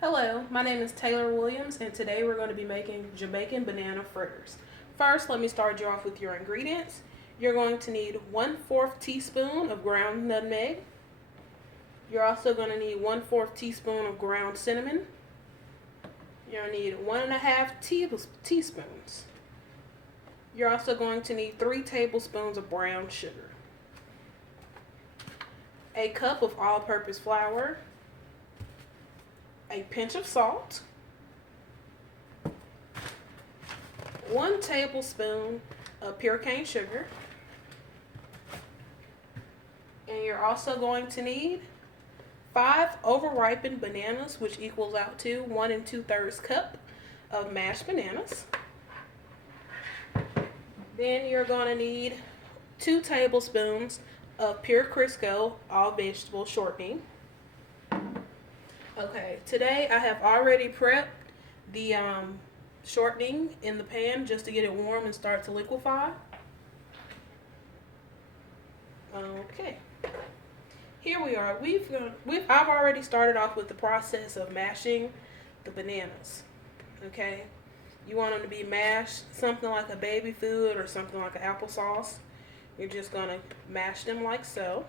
Hello, my name is Taylor Williams, and today we're going to be making Jamaican banana fritters. First, let me start you off with your ingredients. You're going to need 1/4 teaspoon of ground nutmeg. You're also going to need 1/4 teaspoon of ground cinnamon. You're going to need 1.5 teaspoons. You're also going to need 3 tablespoons of brown sugar, a cup of all-purpose flour, a pinch of salt, 1 tablespoon of pure cane sugar, and you're also going to need 5 overripened bananas, which equals out to 1 2/3 cup of mashed bananas. Then you're going to need 2 tablespoons of pure Crisco all vegetable shortening. Okay, today I have already prepped the shortening in the pan just to get it warm and start to liquefy. Okay, here we are. I've already started off with the process of mashing the bananas. Okay, you want them to be mashed something like a baby food or something like an applesauce. You're just gonna mash them like so.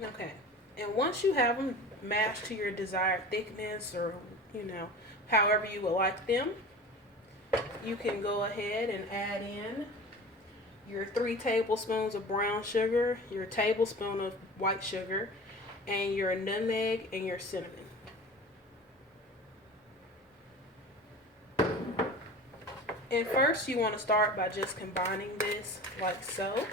Okay, and once you have them mashed to your desired thickness, or however you would like them, you can go ahead and add in your 3 tablespoons of brown sugar, your tablespoon of white sugar, and your nutmeg and your cinnamon. And first you want to start by just combining this like so.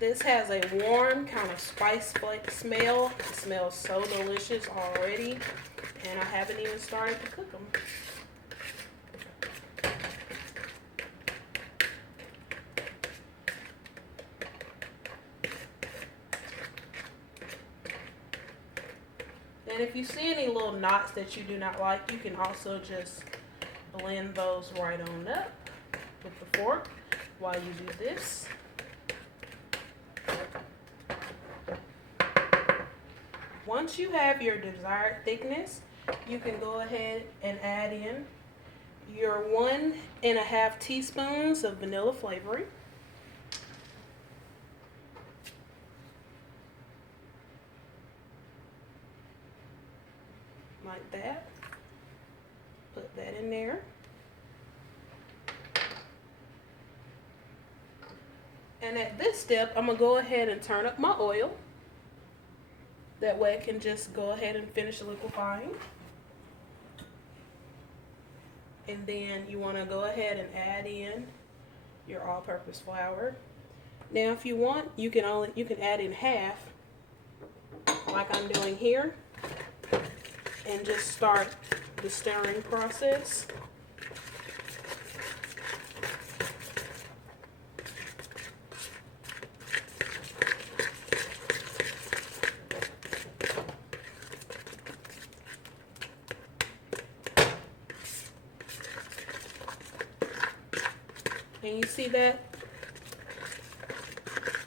This has a warm kind of spice flake smell. It smells so delicious already, and I haven't even started to cook them. And if you see any little knots that you do not like, you can also just blend those right on up with the fork while you do this. Once you have your desired thickness, you can go ahead and add in your 1.5 teaspoons of vanilla flavoring. Like that. Put that in there. And at this step, I'm going to go ahead and turn up my oil. That way it can just go ahead and finish liquefying. And then you want to go ahead and add in your all-purpose flour. Now if you want, you can add in half, like I'm doing here, and just start the stirring process. And you see that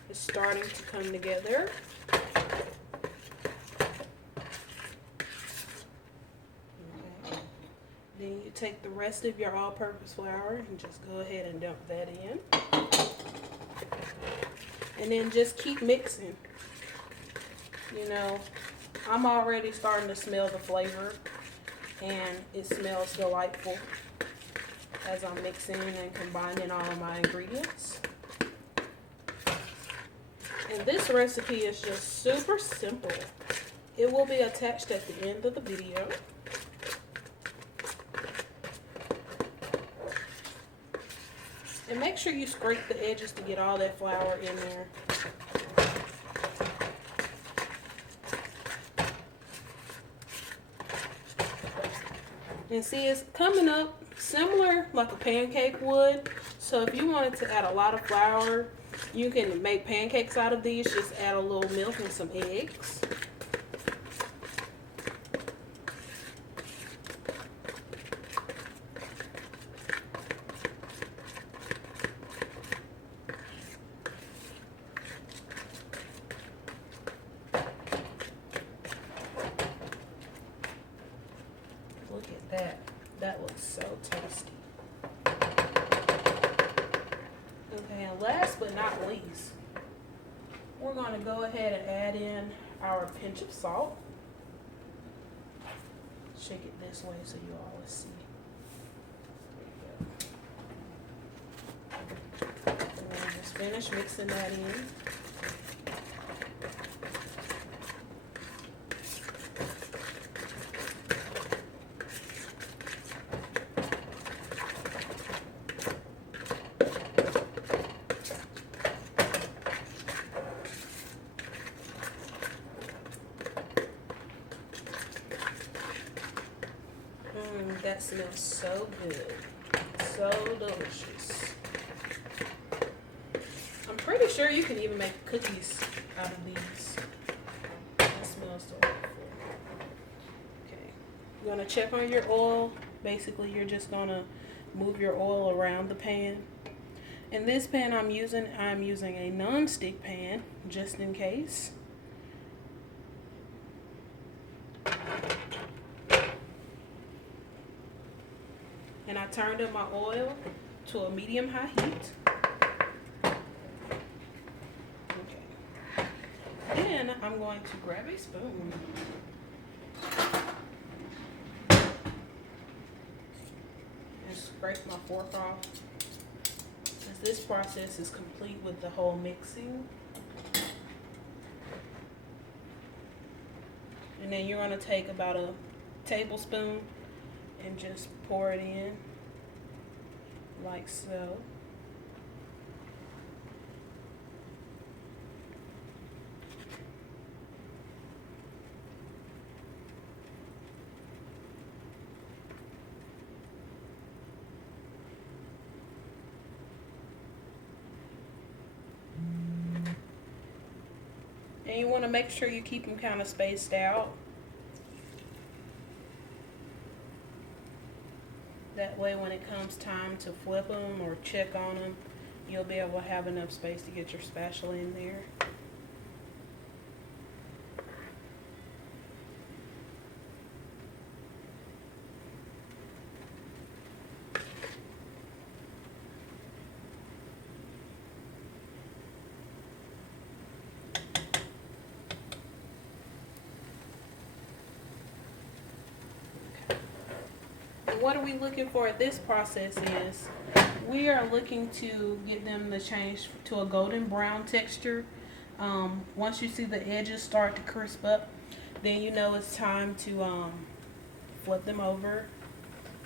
it's starting to come together. Okay. Then you take the rest of your all-purpose flour and just go ahead and dump that in. And then just keep mixing. I'm already starting to smell the flavor, and it smells delightful as I'm mixing and combining all of my ingredients. And this recipe is just super simple. It will be attached at the end of the video. And make sure you scrape the edges to get all that flour in there. And see, it's coming up similar like a pancake would. So if you wanted to add a lot of flour, you can make pancakes out of these. Just add a little milk and some eggs. look at that. That looks so tasty. Okay, and last but not least, we're going to go ahead and add in our pinch of salt. Shake it this way so you always see. There you go. And then just finish mixing that in. That smells so good, so delicious. I'm pretty sure you can even make cookies out of these. That smells delightful. Okay, you're gonna check on your oil. Basically, you're just gonna move your oil around the pan. In this pan I'm using a non-stick pan, just in case. And I turned up my oil to a medium-high heat. Okay. Then I'm going to grab a spoon. And scrape my fork off. As this process is complete with the whole mixing. And then you're going to take about a tablespoon and just pour it in like so. And you want to make sure you keep them kind of spaced out. That way when it comes time to flip them or check on them, you'll be able to have enough space to get your spatula in there. What are we looking for at this process is we are looking to get them to change to a golden brown texture. Once you see the edges start to crisp up, then you know it's time to flip them over.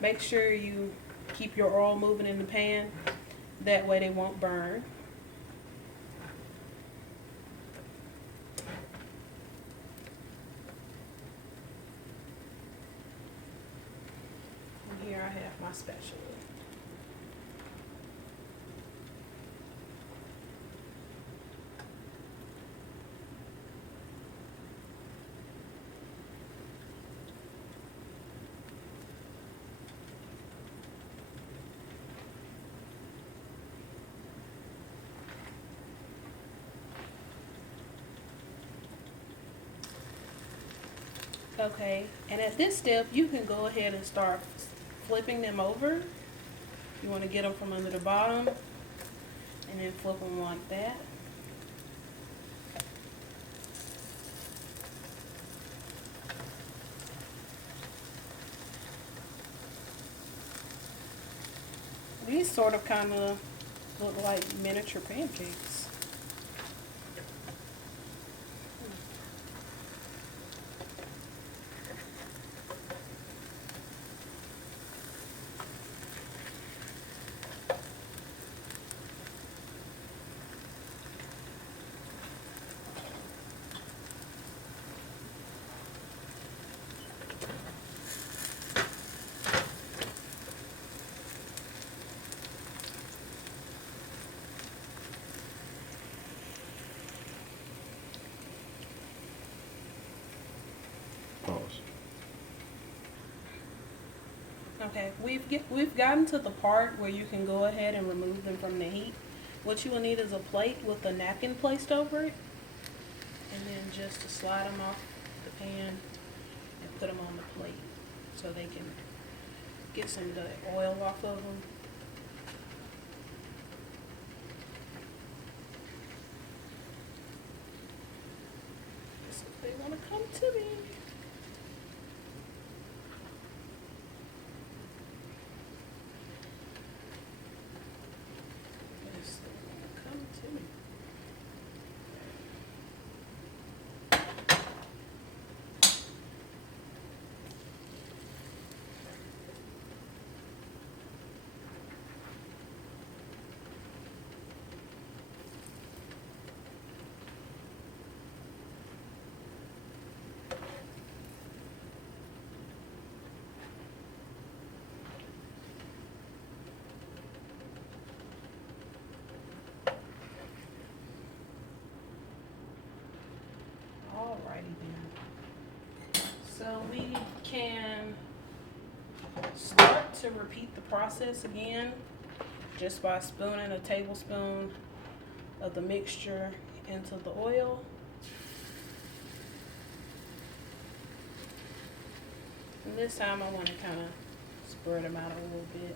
Make sure you keep your oil moving in the pan, that way they won't burn. Here I have my spatula. Okay, and at this step you can go ahead and start flipping them over. You want to get them from under the bottom and then flip them like that. These sort of kind of look like miniature pancakes. Okay, we've gotten to the part where you can go ahead and remove them from the heat. What you will need is a plate with a napkin placed over it, and then just to slide them off the pan and put them on the plate. so they can get some of the oil off of them. So they want to come to me. Yes, they want to come to me. Alrighty then. So we can start to repeat the process again just by spooning a tablespoon of the mixture into the oil. And this time I want to kind of spread them out a little bit.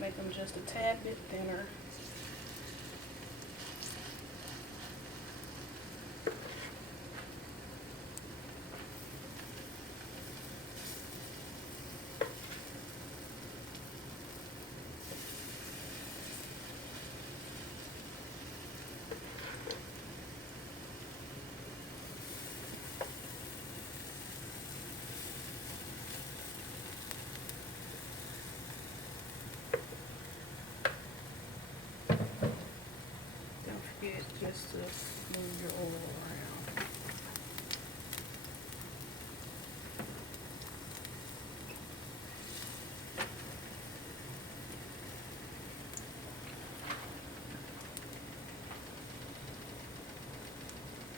Make them just a tad bit thinner. Just to move your oil around.